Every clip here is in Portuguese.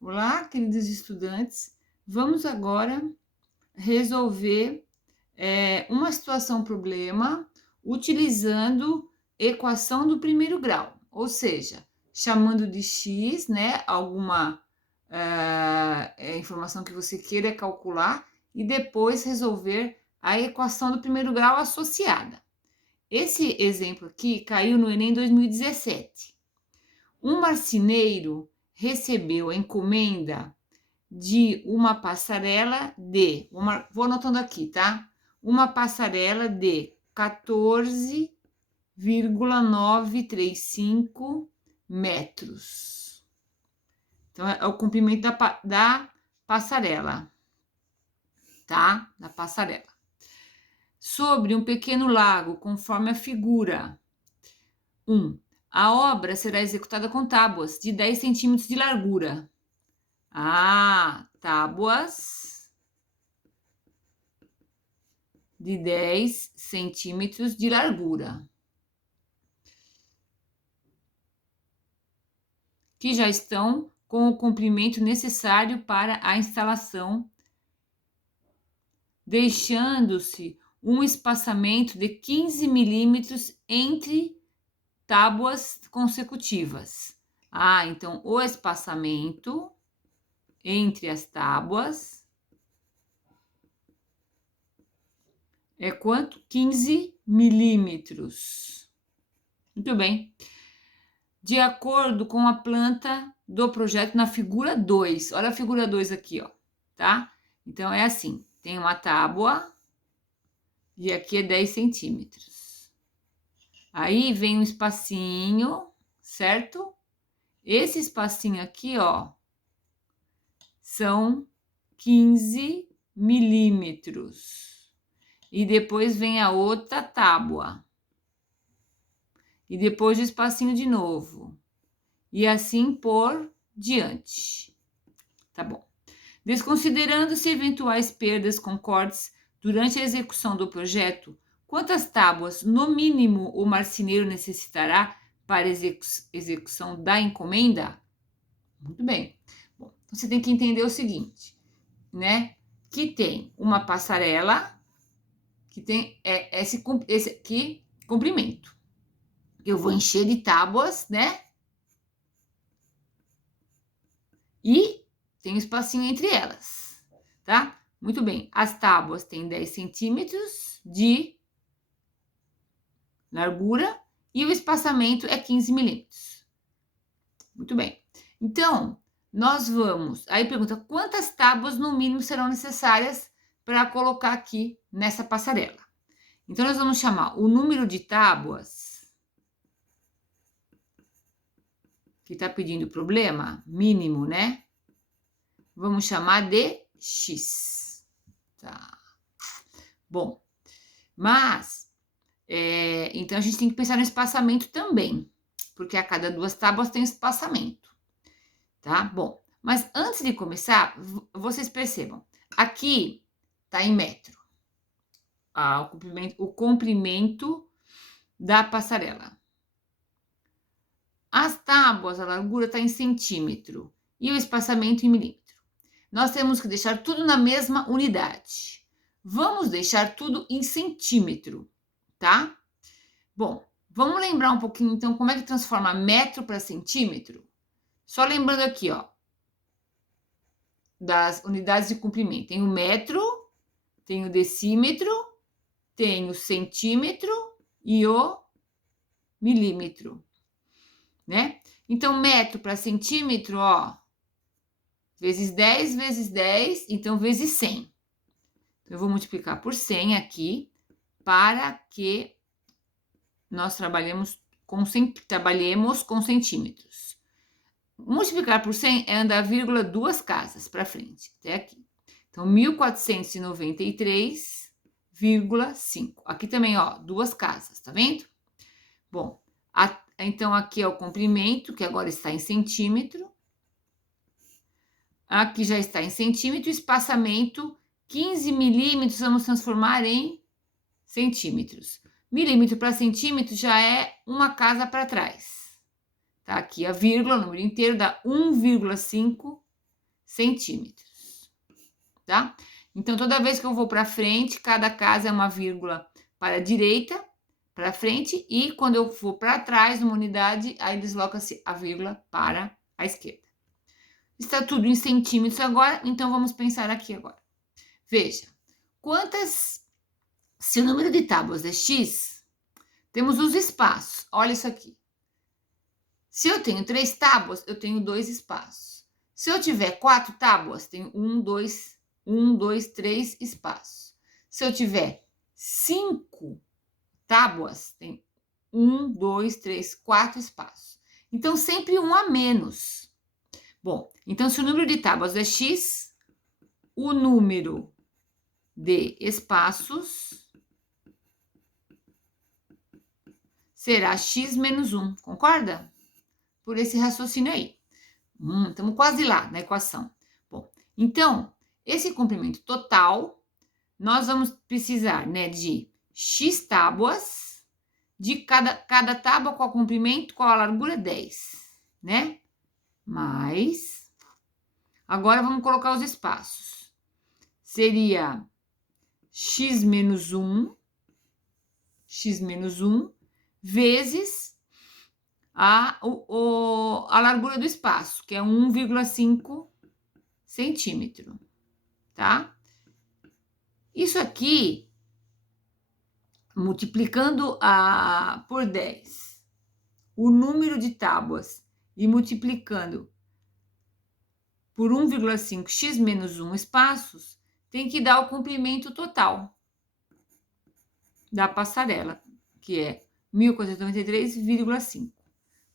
Olá, queridos estudantes. Vamos agora resolver uma situação-problema utilizando equação do primeiro grau, ou seja, chamando de x, né, alguma informação que você queira calcular e depois resolver a equação do primeiro grau associada. Esse exemplo aqui caiu no Enem 2017. Um marceneiro recebeu a encomenda de uma passarela vou anotando aqui, tá? Uma passarela de 14,935 metros. Então, é o comprimento da passarela, tá? Da passarela. Sobre um pequeno lago, conforme a figura 1. A obra será executada com tábuas de 10 centímetros de largura. Tábuas de 10 centímetros de largura, que já estão com o comprimento necessário para a instalação, deixando-se um espaçamento de 15 milímetros entre tábuas consecutivas. Então o espaçamento entre as tábuas é quanto? 15 milímetros. Muito bem. De acordo com a planta do projeto na figura 2. Olha a figura 2 aqui, ó, tá? Então, é assim, tem uma tábua e aqui é 10 centímetros. Aí vem um espacinho, certo? Esse espacinho aqui, ó, são 15 milímetros. E depois vem a outra tábua. E depois o espacinho de novo. E assim por diante. Tá bom. Desconsiderando-se eventuais perdas com cortes durante a execução do projeto, quantas tábuas, no mínimo, o marceneiro necessitará para a execução da encomenda? Muito bem. Bom, você tem que entender o seguinte, né? Que tem uma passarela que tem esse aqui comprimento. Eu vou encher de tábuas, né? E tem um espacinho entre elas, tá? Muito bem. As tábuas têm 10 centímetros de largura e o espaçamento é 15 milímetros. Muito bem. Então, nós vamos... Aí pergunta, quantas tábuas no mínimo serão necessárias para colocar aqui nessa passarela? Então, nós vamos chamar o número de tábuas que está pedindo o problema, mínimo, né? Vamos chamar de X. Tá. Bom, mas, então a gente tem que pensar no espaçamento também, porque a cada 2 tábuas tem espaçamento, tá? Bom, mas antes de começar, vocês percebam, aqui tá em metro, o comprimento da passarela. As tábuas, a largura está em centímetro e o espaçamento em milímetro. Nós temos que deixar tudo na mesma unidade. Vamos deixar tudo em centímetro, tá? Bom, vamos lembrar um pouquinho, então, como é que transforma metro para centímetro? Só lembrando aqui, ó, das unidades de comprimento. Tem o metro, tem o decímetro, tem o centímetro e o milímetro, né? Então, metro para centímetro, ó, vezes 10, então vezes 100. Então, eu vou multiplicar por 100 aqui, para que nós trabalhemos com centímetros. Multiplicar por 100 é andar vírgula 2 casas para frente, até aqui. Então, 1493,5. Aqui também, ó, 2 casas, tá vendo? Bom, então aqui é o comprimento, que agora está em centímetro. Aqui já está em centímetro, espaçamento 15 milímetros, vamos transformar em centímetros. Milímetro para centímetro já é uma casa para trás. Tá aqui a vírgula, o número inteiro dá 1,5 centímetros, tá? Então, toda vez que eu vou para frente, cada casa é uma vírgula para a direita, para frente, e quando eu for para trás, numa unidade, aí desloca-se a vírgula para a esquerda. Está tudo em centímetros agora, então vamos pensar aqui agora. Veja, se o número de tábuas é x, temos os espaços. Olha isso aqui. Se eu tenho 3 tábuas, eu tenho 2 espaços. Se eu tiver 4 tábuas, tenho 1, 2, 3 espaços. Se eu tiver 5 tábuas, tem 1, 2, 3, 4 espaços. Então, sempre um a menos. Bom, então se o número de tábuas é x, o número de espaços será x menos 1, concorda? Por esse raciocínio aí. Estamos quase lá na equação. Bom, então, esse comprimento total, nós vamos precisar, né, de x tábuas, de cada tábua, qual comprimento, qual a largura? 10, né? Mais, agora vamos colocar os espaços. Seria x menos 1 vezes a largura do espaço, que é 1,5 centímetro, tá? Isso aqui, multiplicando por 10, o número de tábuas e multiplicando por 1,5 x menos 1 espaços, tem que dar o comprimento total da passarela, que é 1.493,5.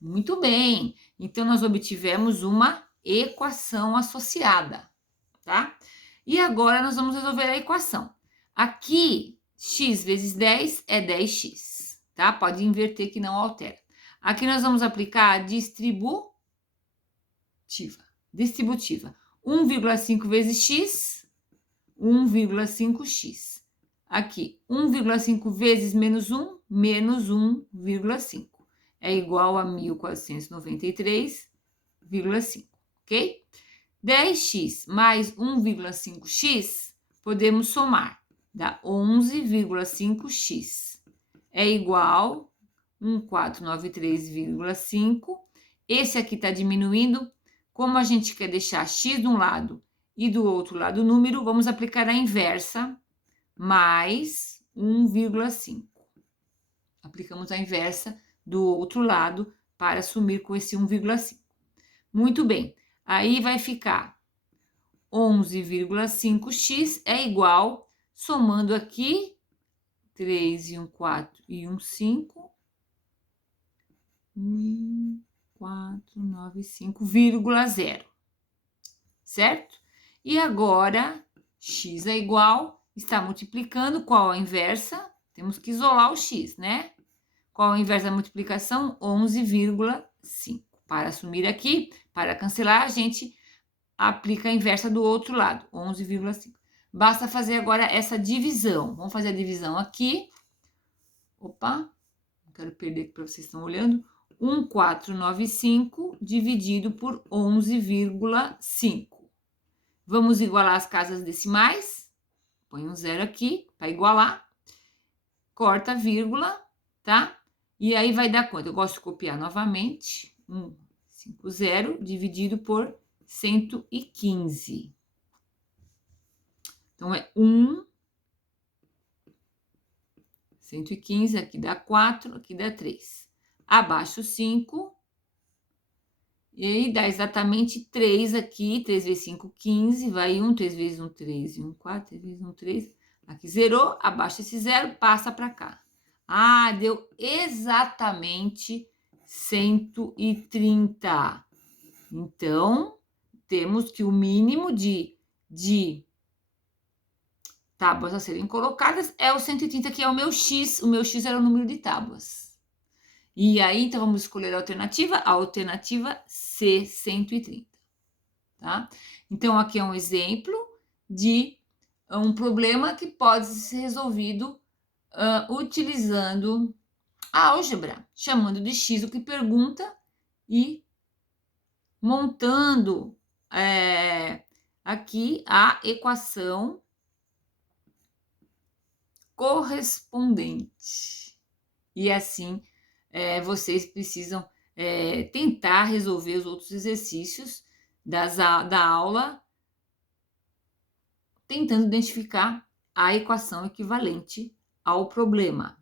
Muito bem, então nós obtivemos uma equação associada, tá? E agora nós vamos resolver a equação. Aqui, x vezes 10 é 10x, tá? Pode inverter que não altera. Aqui nós vamos aplicar a distributiva. 1,5 vezes x, 1,5x. Aqui, 1,5 vezes menos 1, menos 1,5. É igual a 1.493,5, ok? 10x mais 1,5x, podemos somar, dá 11,5x. É igual a 1.493,5. Esse aqui está diminuindo. Como a gente quer deixar x de um lado e do outro lado o número, vamos aplicar a inversa, mais 1,5. Aplicamos a inversa do outro lado para sumir com esse 1,5. Muito bem, aí vai ficar 11,5x é igual, somando aqui, 3 e 1, 4 e 1, 5, 495,0, certo? E agora, x é igual, está multiplicando, qual a inversa? Temos que isolar o x, né? Qual a inversa da multiplicação? 11,5. Para assumir aqui, para cancelar, a gente aplica a inversa do outro lado, 11,5. Basta fazer agora essa divisão. Vamos fazer a divisão aqui. Opa, não quero perder aqui para vocês estão olhando. 1.495 dividido por 11,5. Vamos igualar as casas decimais. Põe um zero aqui para igualar. Corta a vírgula, tá? E aí vai dar quanto? Eu gosto de copiar novamente. 150 dividido por 115. Então, é 115, aqui dá 4, aqui dá 3. Abaixo 5. E aí dá exatamente 3 aqui. 3 vezes 5, 15. Vai 1, 3 vezes 1, 3 e 1, 4. 3 vezes 1, 3. Aqui zerou, abaixa esse zero, passa para cá. Ah, deu exatamente 130. Então, temos que o mínimo de tábuas a serem colocadas é o 130, que é o meu x. O meu x era o número de tábuas. E aí, então, vamos escolher a alternativa C, 130. Tá? Então, aqui é um exemplo de um problema que pode ser resolvido utilizando a álgebra, chamando de x o que pergunta e montando aqui a equação correspondente. E assim, vocês precisam tentar resolver os outros exercícios da aula, tentando identificar a equação equivalente ao problema.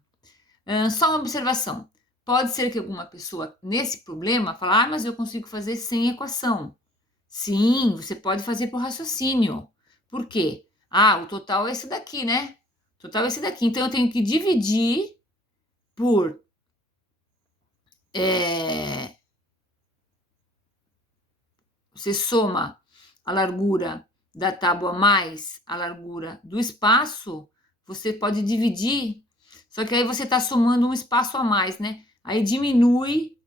Só uma observação. Pode ser que alguma pessoa, nesse problema, fale, mas eu consigo fazer sem equação. Sim, você pode fazer por raciocínio. Por quê? O total é esse daqui, né? O total é esse daqui. Então, eu tenho que dividir por... você soma a largura da tábua mais a largura do espaço, você pode dividir, só que aí você está somando um espaço a mais, né? Aí diminui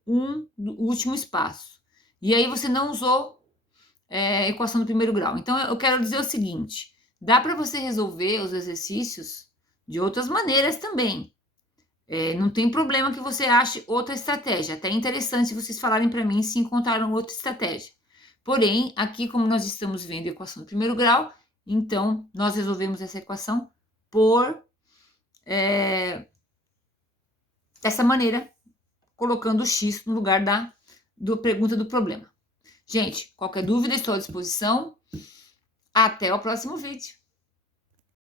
do último espaço. E aí você não usou equação do primeiro grau. Então, eu quero dizer o seguinte, dá para você resolver os exercícios de outras maneiras também. Não tem problema que você ache outra estratégia. Até é interessante vocês falarem para mim se encontraram outra estratégia. Porém, aqui, como nós estamos vendo a equação do primeiro grau, então, nós resolvemos essa equação por dessa maneira, colocando o x no lugar da pergunta do problema. Gente, qualquer dúvida, estou à disposição. Até o próximo vídeo.